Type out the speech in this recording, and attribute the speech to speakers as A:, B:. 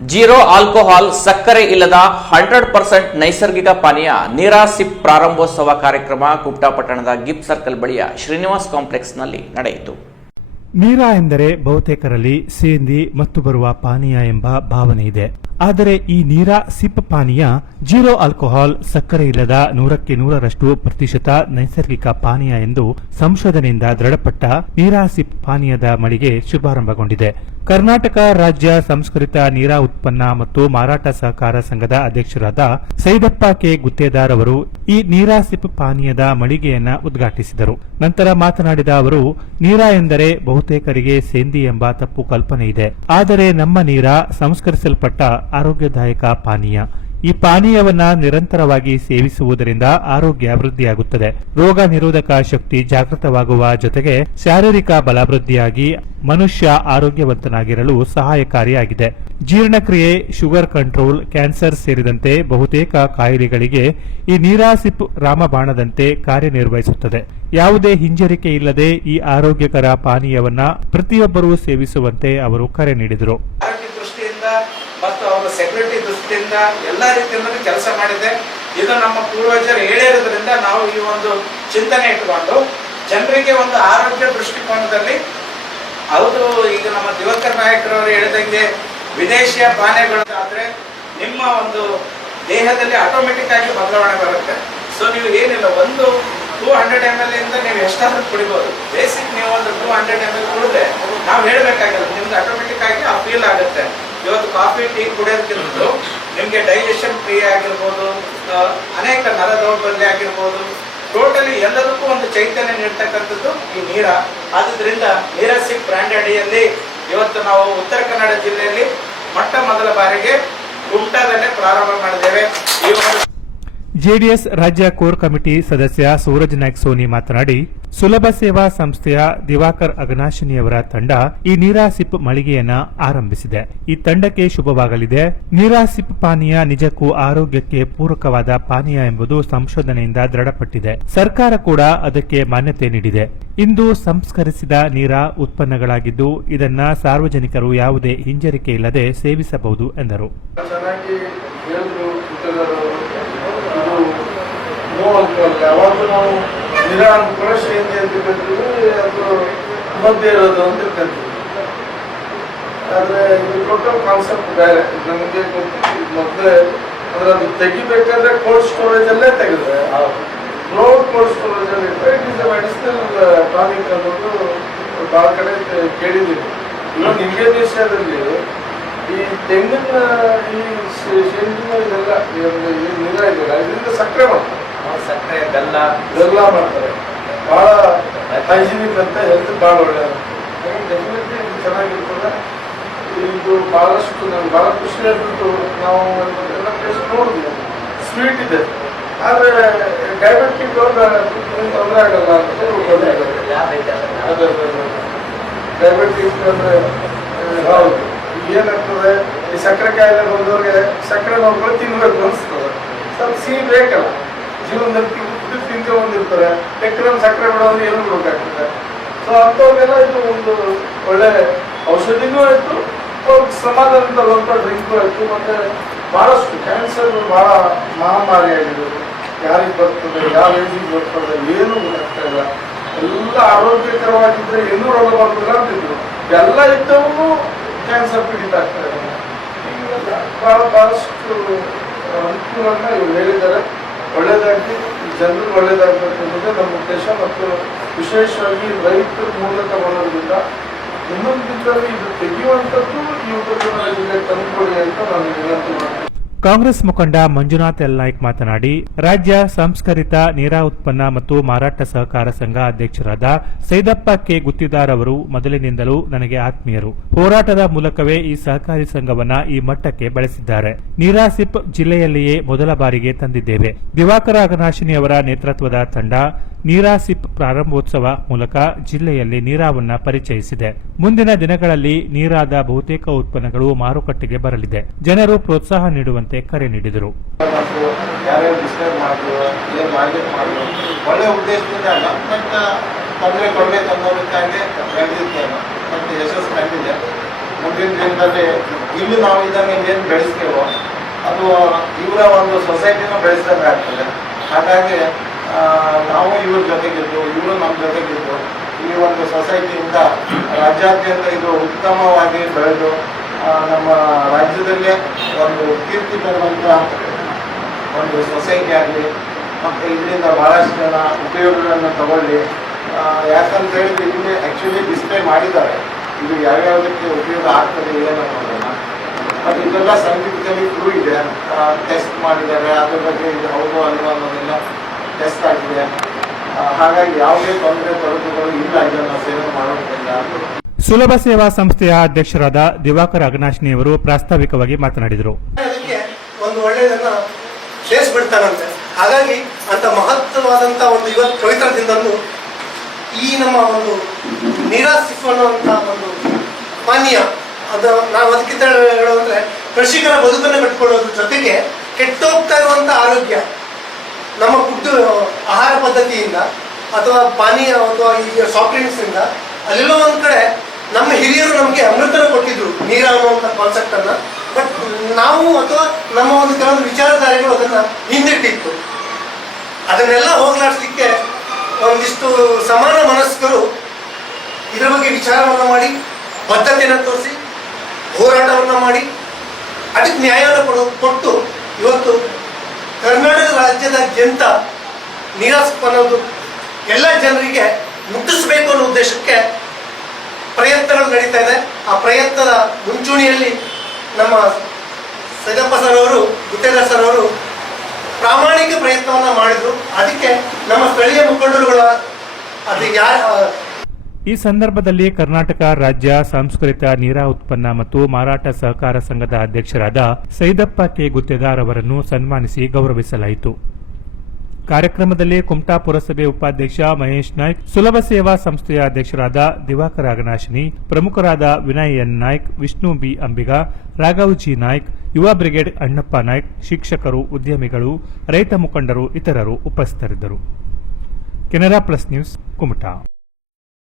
A: Zero alcohol ಸಕ್ಕರೆ ಇಲ್ಲದ hundred percent ನೈಸರ್ಗಿಕ ಪಾನೀಯ ನೀರಾ ಸಿಪ್ ಪ್ರಾರಂಭೋತ್ಸವ ಕಾರ್ಯಕ್ರಮ ಗುಪ್ಟಾಪಟ್ಟಣದ ಗಿಪ್ ಸರ್ಕಲ್ ಬಳಿಯ ಶ್ರೀನಿವಾಸ್ ಕಾಂಪ್ಲೆಕ್ಸ್ನಲ್ಲಿ ನಡೆಯಿತು.
B: ನೀರಾ ಎಂದರೆ ಬಹುತೇಕರಲ್ಲಿ ಸೇಂದಿ ಮತ್ತು ಬರುವ ಪಾನೀಯ ಎಂಬ ಭಾವನೆ ಇದೆ. ಆದರೆ ಈ ನೀರಾ ಸಿಪ್ ಪಾನೀಯ ಜೀರೋ ಆಲ್ಕೋಹಾಲ್ ಸಕ್ಕರೆ ಇಲ್ಲದ ನೂರಕ್ಕೆ ನೂರರಷ್ಟು ಪ್ರತಿಶತ ನೈಸರ್ಗಿಕ ಪಾನೀಯ ಎಂದು ಸಂಶೋಧನೆಯಿಂದ ದೃಢಪಟ್ಟ ನೀರಾ ಸಿಪ್ ಪಾನೀಯದ ಮಳಿಗೆ ಶುಭಾರಂಭಗೊಂಡಿದೆ. ಕರ್ನಾಟಕ ರಾಜ್ಯ ಸಂಸ್ಕೃತ ನೀರಾ ಉತ್ಪನ್ನ ಮತ್ತು ಮಾರಾಟ ಸಹಕಾರ ಸಂಘದ ಅಧ್ಯಕ್ಷರಾದ ಸೈದಪ್ಪ ಕೆ. ಗುತ್ತೇದಾರ್ ಅವರು ಈ ನೀರಾ ಸಿಪ್ ಪಾನೀಯದ ಮಳಿಗೆಯನ್ನ ಉದ್ಘಾಟಿಸಿದರು. ನಂತರ ಮಾತನಾಡಿದ ಅವರು, ನೀರಾ ಎಂದರೆ ಬಹುತೇಕರಿಗೆ ಸೇಂದಿ ಎಂಬ ತಪ್ಪು ಕಲ್ಪನೆ ಇದೆ. ಆದರೆ ನಮ್ಮ ನೀರಾ ಸಂಸ್ಕರಿಸಲ್ಪಟ್ಟ ಆರೋಗ್ಯದಾಯಕ ಪಾನೀಯ. ಈ ಪಾನೀಯವನ್ನ ನಿರಂತರವಾಗಿ ಸೇವಿಸುವುದರಿಂದ ಆರೋಗ್ಯ ವೃದ್ಧಿಯಾಗುತ್ತದೆ. ರೋಗ ನಿರೋಧಕ ಶಕ್ತಿ ಜಾಗೃತವಾಗುವ ಜೊತೆಗೆ ಶಾರೀರಿಕ ಬಲವೃದ್ಧಿಯಾಗಿ ಮನುಷ್ಯ ಆರೋಗ್ಯವಂತನಾಗಿರಲು ಸಹಾಯಕಾರಿಯಾಗಿದೆ. ಜೀರ್ಣಕ್ರಿಯೆ, ಶುಗರ್ ಕಂಟ್ರೋಲ್, ಕ್ಯಾನ್ಸರ್ ಸೇರಿದಂತೆ ಬಹುತೇಕ ಕಾಯಿಲೆಗಳಿಗೆ ಈ ನೀರಾಸಿಪ್ ರಾಮಬಾಣದಂತೆ ಕಾರ್ಯನಿರ್ವಹಿಸುತ್ತದೆ. ಯಾವುದೇ ಹಿಂಜರಿಕೆ ಇಲ್ಲದೆ ಈ ಆರೋಗ್ಯಕರ ಪಾನೀಯವನ್ನ ಪ್ರತಿಯೊಬ್ಬರೂ ಸೇವಿಸುವಂತೆ ಅವರು ಕರೆ ನೀಡಿದರು.
C: ಮತ್ತು ಅವರ ಸೆಕ್ಯೂರಿಟಿ ದೃಷ್ಟಿಯಿಂದ ಎಲ್ಲ ರೀತಿಯಿಂದಲೂ ಕೆಲಸ ಮಾಡಿದೆ. ಇದು ನಮ್ಮ ಪೂರ್ವಜರು ಹೇಳಿರೋದ್ರಿಂದ ನಾವು ಈ ಒಂದು ಚಿಂತನೆ ಇಟ್ಕೊಂಡು ಜನರಿಗೆ ಒಂದು ಆರೋಗ್ಯ ದೃಷ್ಟಿಕೋನದಲ್ಲಿ, ಹೌದು, ಈಗ ನಮ್ಮ ದಿವಕರ್ ನಾಯಕರವರು ಹೇಳಿದಂಗೆ ವಿದೇಶಿಯ ಪಾನೀಯಗಳಾದ್ರೆ ನಿಮ್ಮ ಒಂದು ದೇಹದಲ್ಲಿ ಆಟೋಮೆಟಿಕ್ ಆಗಿ ಬದಲಾವಣೆ ಬರುತ್ತೆ. ಸೊ ನೀವು ಏನಿಲ್ಲ, ಒಂದು ಟೂ ಹಂಡ್ರೆಡ್ ಎಂ ಎಲ್ ಇಂದ ನೀವು ಎಷ್ಟಾದ್ರೂ ಕುಡಿಬೋದು. ಬೇಸಿಕ್ ನೀವು ಒಂದು ಟೂ ಹಂಡ್ರೆಡ್ ಎಂ ಎಲ್ ಕುಡಿದ್ರೆ, ನಾವು ಹೇಳಬೇಕಾಗಿಲ್ಲ ನಿಮ್ಗೆ ಆಟೋಮೆಟಿಕ್ ಆಗಿ ಆ ಆಗುತ್ತೆ. ಇವತ್ತು ಕಾಫಿ, ಟೀ ಕುಡಿಯೋದಕ್ಕಿಂತ ನಿಮಗೆ ಡೈಜೆಷನ್ ಕ್ರಿಯೆ ಆಗಿರ್ಬೋದು ಅನೇಕ ನರ ದೌರ್ಬಲ್ಯ ಆಗಿರ್ಬೋದು. ಟೋಟಲಿ ಎಲ್ಲದಕ್ಕೂ ಒಂದು ಚೈತನ್ಯ ನೀಡ್ತಕ್ಕಂಥದ್ದು ಈ ನೀರ. ಆದ್ದರಿಂದ ನೀರ ಸಿಕ್ ಬ್ರ್ಯಾಂಡ್ ಅಡಿಯಲ್ಲಿ ಇವತ್ತು ನಾವು ಉತ್ತರ ಕನ್ನಡ ಜಿಲ್ಲೆಯಲ್ಲಿ ಮೊಟ್ಟ ಮೊದಲ ಬಾರಿಗೆ ಕುಮಟಾದಲ್ಲೇ ಪ್ರಾರಂಭ ಮಾಡಿದ್ದೇವೆ. ಈ ಒಂದು
B: ಜೆಡಿಎಸ್ ರಾಜ್ಯ ಕೋರ್ ಕಮಿಟಿ ಸದಸ್ಯ ಸೂರಜ್ ನಾಯ್ಕ್ ಸೋನಿ ಮಾತನಾಡಿ, ಸುಲಭ ಸೇವಾ ಸಂಸ್ಥೆಯ ದಿವಾಕರ್ ಅಗನಾಶಿನಿಯವರ ತಂಡ ಈ ನೀರಾಸಿಪ್ ಮಳಿಗೆಯನ್ನ ಆರಂಭಿಸಿದೆ. ಈ ತಂಡಕ್ಕೆ ಶುಭವಾಗಲಿದೆ. ನೀರಾಸಿಪ್ ಪಾನೀಯ ನಿಜಕ್ಕೂ ಆರೋಗ್ಯಕ್ಕೆ ಪೂರಕವಾದ ಪಾನೀಯ ಎಂಬುದು ಸಂಶೋಧನೆಯಿಂದ ದೃಢಪಟ್ಟಿದೆ. ಸರ್ಕಾರ ಕೂಡ ಅದಕ್ಕೆ ಮಾನ್ಯತೆ ನೀಡಿದೆ. ಇಂದು ಸಂಸ್ಕರಿಸಿದ ನೀರ ಉತ್ಪನ್ನಗಳಾಗಿದ್ದು, ಇದನ್ನ ಸಾರ್ವಜನಿಕರು ಯಾವುದೇ ಹಿಂಜರಿಕೆ ಇಲ್ಲದೆ ಸೇವಿಸಬಹುದು ಎಂದರು
D: ಚೆನ್ನಾಗಿ ಹೇಳಿದ್ರು ಇತರರು ಇದು ನೋ ಆಲ್ಕೋಹಾಲ್ ಯಾವಾಗಲೂ ನಾವು ಅಂತ ಕರಿತೀವಿ ಅದು ಮಧ್ಯೆ ಇರೋದು ಅಂತ ಇರ್ತೀವಿ ಆದರೆ ಇದು ಟೋಟಲ್ ಕಾನ್ಸೆಪ್ಟ್ ಬೇರೆ. ನಮಗೆ ಮೊದಲೇ ಅಂದ್ರೆ ಅದು ತೆಗಿಬೇಕಾದ್ರೆ ಕೋಲ್ಡ್ ಸ್ಟೋರೇಜಲ್ಲೇ ತೆಗೆದ್ರೆ ಕ್ಲೋಡ್ ಕೋಲ್ಡ್ ಸ್ಟೋರೇಜಲ್ಲಿ ಇಟ್ಟರೆ ಇಟ್ ಇಸ್ ಮೆಡಿಸಿನಲ್ ಟಾನಿಕ್ ಅನ್ನೋದು ಭಾಳ ಕಡೆ ಕೇಳಿದ್ದೀವಿ ಇವನ್ ಇಂಡಿಯನ್ ಏಷ್ಯಾದಲ್ಲಿ ಈ ತೆಂಗಿನ ಈ ಶೇಂಗಿನ ಇದೆಲ್ಲ ನೀರ ಇದೆಯಲ್ಲ ಇದರಿಂದ ಸಕ್ಕರೆ ಮಾಡ್ತಾರೆ.
C: ಸಕ್ಕರೆ ಬೆಲ್ಲ.
D: ಬೆಲ್ಲ ಮಾಡ್ತಾರೆ. ಭಾಳ ಹೈಜಿನಿಕ್ ಅಂತ ಹೆಲ್ತ್ ಭಾಳ ಒಳ್ಳೆಯದು ಹಾಗಾಗಿ ಡೆಫಿನೆಟ್ಲಿ ಇದು ಚೆನ್ನಾಗಿರ್ತದೆ. ಇದು ಭಾಳಷ್ಟು ನಮ್ಗೆ ಭಾಳ ಖುಷಿ ಆಗ್ಬಿಟ್ಟು ನಾವು ಎಲ್ಲ ಟೇಸ್ಟ್ ನೋಡಿದ್ವಿ. ಸ್ವೀಟ್ ಇದೆ. ಆದರೆ ಡಯಾಬಿಟಿಕ್ ತೊಂದರೆ ಆಗಲ್ಲ ಅಂತ ತೊಂದರೆ ಆಗಲ್ಲ. ಡಯಾಬಿಟಿಸ್ ಅಂದರೆ ಹೌದು. ಏನಾಗ್ತದೆ? ಈ ಸಕ್ಕರೆ ಕಾಯಿಲೆ ಬಂದವ್ರಿಗೆ ಸಕ್ಕರೆ ನೋಡ್ಕೊಂಡು ತಿನ್ಬೇಕು ಅನಿಸ್ತದೆ ಸ್ವಲ್ಪ ಸಿಹಿ ಬೇಕಲ್ಲ. ಜೀವನದಲ್ಲಿ ತಿಂದು ತಿಂದು ಬಂದಿರ್ತಾರೆ ಎಕ್ರಮ್ ಸಕ್ಕರೆ ಬಿಡೋದು ಏನು ಬಿಡಬೇಕಾಗ್ತದೆ ಸೊ ಅಂಥವ್ರಿಗೆಲ್ಲ ಇದು ಒಂದು ಒಳ್ಳೆ ಔಷಧಿನೂ ಆಯಿತು ಸಮಾಧಾನದ ಸ್ವಲ್ಪ ಡ್ರಿಂಕು ಆಯಿತು, ಮತ್ತು ಭಾಳಷ್ಟು ಕ್ಯಾನ್ಸರ್ ಭಾಳ ಮಹಾಮಾರಿ ಆಗಿದೆ ಯಾರಿಗೆ ಬರ್ತದೆ, ಯಾವ ಏಜಿಗೆ ಬರ್ತದೆ, ಏನೂ ಗೊತ್ತಾಗ್ತಾ ಇಲ್ಲ. ಎಲ್ಲ ಆರೋಗ್ಯಕರವಾಗಿದ್ದರೆ ಏನೂ ರೋಗ ಬರ್ತದೆ ಅಂತಿದ್ರು. ಎಲ್ಲ ಇದ್ದವೂ ಕ್ಯಾನ್ಸರ್ ಪೀಡಿತ ಆಗ್ತಾರೆ ಭಾಳ ಭಾಳಷ್ಟು ಅನುಕೂಲನ ಇವ್ರು ಹೇಳಿದ್ದಾರೆ. ಒಳ್ಳೆಯದಾಗಿ ಜನರು ಒಳ್ಳೆಯದಾಗಬೇಕು ಅನ್ನೋದೇ ನಮ್ಮ ಉದ್ದೇಶ ಮತ್ತು ವಿಶೇಷವಾಗಿ ರೈತರ ಮೂಲಕ ಬರೋದ್ರಿಂದ ಇನ್ನೊಂದು ದಿನದಲ್ಲಿ ಇದು ತೆಗೆಯುವಂಥದ್ದು ಈ ಉತ್ತರ ಕನ್ನಡ ಜಿಲ್ಲೆಗೆ ತಂದುಕೊಡಿ ಅಂತ ನಾನು ವಿನಂತಿ ಮಾಡ್ತೀನಿ.
B: ಕಾಂಗ್ರೆಸ್ ಮುಖಂಡ ಮಂಜುನಾಥ್ ಎಲ್ ನಾಯ್ಕ್ ಮಾತನಾಡಿ, ರಾಜ್ಯ ಸಂಸ್ಕರಿತ ನೀರಾ ಉತ್ಪನ್ನ ಮತ್ತು ಮಾರಾಟ ಸಹಕಾರ ಸಂಘ ಅಧ್ಯಕ್ಷರಾದ ಸೈದಪ್ಪ ಕೆ. ಗುತ್ತಿದಾರ್ ಅವರು ಮೊದಲಿನಿಂದಲೂ ನನಗೆ ಆತ್ಮೀಯರು. ಹೋರಾಟದ ಮೂಲಕವೇ ಈ ಸಹಕಾರಿ ಸಂಘವನ್ನ ಈ ಮಟ್ಟಕ್ಕೆ ಬೆಳೆಸಿದ್ದಾರೆ. ನೀರಾಸಿಪ್ ಜಿಲ್ಲೆಯಲ್ಲಿಯೇ ಮೊದಲ ಬಾರಿಗೆ ತಂದಿದ್ದೇವೆ. ದಿವಾಕರ ಅಘನಾಶಿನಿ ಅವರ ನೇತೃತ್ವದ ತಂಡ ನೀರಾಸಿಪ್ ಪ್ರಾರಂಭೋತ್ಸವ ಮೂಲಕ ಜಿಲ್ಲೆಯಲ್ಲಿ ನೀರಾವನ್ನ ಪರಿಚಯಿಸಿದೆ. ಮುಂದಿನ ದಿನಗಳಲ್ಲಿ ನೀರಾದ ಬಹುತೇಕ ಉತ್ಪನ್ನಗಳು ಮಾರುಕಟ್ಟೆಗೆ ಬರಲಿದೆ. ಜನರು ಪ್ರೋತ್ಸಾಹ ನೀಡುವಂತೆ ಕರೆ ನೀಡಿದರು.
E: ಮುಂದಿನ ದಿನದಲ್ಲಿ ಇಲ್ಲಿ ನಾವು ಇದನ್ನು ಏನು ಬೆಳೆಸ್ತೇವೋ ಅದು ಇವರ ಒಂದು ಸೊಸೈಟಿನ ಬೆಳೆಸಿದಂಗೆ ಆಗ್ತದೆ ಹಾಗಾಗಿ ನಾವು ಇವ್ರ ಜೊತೆಗಿದ್ದು, ಇವರು ನಮ್ಮ ಜೊತೆಗಿದ್ದು, ಈ ಒಂದು ಸೊಸೈಟಿಯಿಂದ ರಾಜ್ಯಾದ್ಯಂತ ಇದು ಉತ್ತಮವಾಗಿ ಬೆಳೆದು ನಮ್ಮ ರಾಜ್ಯದಲ್ಲೇ ಒಂದು ಕೀರ್ತಿ ತರುವಂಥ ಒಂದು ಸೊಸೈಟಿ ಆಗಲಿ, ಮತ್ತು ಇದರಿಂದ ಭಾಳಷ್ಟು ಜನ ಉಪಯೋಗಗಳನ್ನು ತಗೊಳ್ಳಿ. ಯಾಕಂತ ಹೇಳಿದ್ರೆ ಇಲ್ಲಿ ಆ್ಯಕ್ಚುಲಿ ಡಿಸ್ಪ್ಲೇ ಮಾಡಿದ್ದಾರೆ. ಇದು ಯಾವ್ಯಾವುದಕ್ಕೆ ಉಪಯೋಗ ಆಗ್ತದೆ ಏನು ಅನ್ನೋದನ್ನು ಬಟ್ ಇದೆಲ್ಲ ಸೈಂಟಿಫಿಕಲಿ ಪ್ರೂವ್ ಇದೆ. ಟೆಸ್ಟ್ ಮಾಡಿದ್ದಾರೆ. ಅದ್ರ ಬಗ್ಗೆ ಇದು ಹೌದು ಅಲ್ವಾ ಅನ್ನೋದೆಲ್ಲ ಟೆಸ್ಟ್ ಆಗಿದೆ. ಹಾಗಾಗಿ ಯಾವುದೇ ತೊಂದರೆ ತೊಡಕುಗಳು ಇಲ್ಲ. ಇದನ್ನು ಸೇವೆ ಮಾಡೋದ್ರಿಂದ.
B: ಸುಲಭ ಸೇವಾ ಸಂಸ್ಥೆಯ ಅಧ್ಯಕ್ಷರಾದ ದಿವಾಕರ್ ಅಗನಾಶಿನಿಯವರು ಪ್ರಾಸ್ತಾವಿಕವಾಗಿ ಮಾತನಾಡಿದರು.
F: ಅದಕ್ಕೆ ಒಂದು ಒಳ್ಳೆಯದನ್ನ ಸೇರಿಸ್ಬಿಡ್ತಾರಂತೆ ಹಾಗಾಗಿ ಅಂತ ಮಹತ್ವವಾದಂಥ ಒಂದು ಇವತ್ತು ಪವಿತ್ರ ದಿನದಂದು ಈ ನಮ್ಮ ಒಂದು ನೀರಾಸಿಫ್ ಅನ್ನುವಂಥ ಒಂದು ಪಾನೀಯ ಅದು ನಾವು ಅದಕ್ಕಿಂತ ಹೇಳೋದಂದ್ರೆ ಕೃಷಿಕರ ಬದುಕನ್ನು ಕಟ್ಕೊಳ್ಳೋದ್ರ ಜೊತೆಗೆ ಕೆಟ್ಟೋಗ್ತಾ ಇರುವಂಥ ಆರೋಗ್ಯ ನಮ್ಮ ಫುಡ್ ಆಹಾರ ಪದ್ಧತಿಯಿಂದ ಅಥವಾ ಪಾನೀಯ ಅಥವಾ ಈ ಸಾಫ್ಟ್ ಡ್ರಿಂಕ್ಸಿಂದ ಅಲ್ಲೆಲ್ಲೋ ಒಂದು ಕಡೆ ನಮ್ಮ ಹಿರಿಯರು ನಮಗೆ ಅಮೃತನ ಕೊಟ್ಟಿದ್ರು ನೀರ ಅನ್ನುವಂಥ ಕಾನ್ಸೆಪ್ಟನ್ನು ಬಟ್ ನಾವು ಅಥವಾ ನಮ್ಮ ಒಂದು ಕೆಲವೊಂದು ವಿಚಾರಧಾರೆಗಳು ಅದನ್ನು ಹಿಂದಿಟ್ಟಿತ್ತು. ಅದನ್ನೆಲ್ಲ ಹೋಗ್ಲಾಡಿಸ್ಲಿಕ್ಕೆ ಒಂದಿಷ್ಟು ಸಮಾನ ಮನಸ್ಕರು ಇದರ ಬಗ್ಗೆ ವಿಚಾರವನ್ನು ಮಾಡಿ ಬದ್ಧತೆಯನ್ನು ತೋರಿಸಿ, ಹೋರಾಟವನ್ನು ಮಾಡಿ, ಅದಕ್ಕೆ ನ್ಯಾಯವನ್ನು ಕೊಡೋ, ಕೊಟ್ಟು ಇವತ್ತು ಕರ್ನಾಟಕ ರಾಜ್ಯದಾದ್ಯಂತ ನೀರಾಸ್ ಅನ್ನೋದು ಎಲ್ಲ ಜನರಿಗೆ ಮುಟ್ಟಿಸಬೇಕು ಅನ್ನೋ ಉದ್ದೇಶಕ್ಕೆ ಪ್ರಯತ್ನಗಳು ನಡೀತಾ ಇದೆ. ಆ ಪ್ರಯತ್ನದ ಮುಂಚೂಣಿಯಲ್ಲಿ ನಮ್ಮ ಸಜಪ್ಪ ಸರ್ ಅವರು, ಗುತ್ತೇಂದ್ರ ಸರ್ ಅವರು ಪ್ರಾಮಾಣಿಕ ಪ್ರಯತ್ನವನ್ನು ಮಾಡಿದ್ರು. ಅದಕ್ಕೆ ನಮ್ಮ ಸ್ಥಳೀಯ ಮುಖಂಡರುಗಳ, ಅದು ಯಾರ
B: ಈ ಸಂದರ್ಭದಲ್ಲಿ ಕರ್ನಾಟಕ ರಾಜ್ಯ ಸಂಸ್ಕೃತ ನೀರಾ ಉತ್ಪನ್ನ ಮತ್ತು ಮಾರಾಟ ಸಹಕಾರ ಸಂಘದ ಅಧ್ಯಕ್ಷರಾದ ಸೈದಪ್ಪ ಕೆ. ಗುತ್ತೇದಾರ್ ಅವರನ್ನು ಸನ್ಮಾನಿಸಿ ಗೌರವಿಸಲಾಯಿತು. ಕಾರ್ಯಕ್ರಮದಲ್ಲಿ ಕುಮಟಾ ಪುರಸಭೆ ಉಪಾಧ್ಯಕ್ಷ ಮಹೇಶ್ ನಾಯ್ಕ್, ಸುಲಭ ಸೇವಾ ಸಂಸ್ಥೆಯ ಅಧ್ಯಕ್ಷರಾದ ದಿವಾಕರ ಅಗನಾಶಿನಿ, ಪ್ರಮುಖರಾದ Vinay N. Naik, Vishnu B. Ambiga Raghav G Naik, Yuva brigade Annappa Naik, ಶಿಕ್ಷಕರು, ಉದ್ಯಮಿಗಳು, ರೈತ ಮುಖಂಡರು, ಇತರರು ಉಪಸ್ಥಿತರಿದ್ದರು. Canara plus news, Kumta.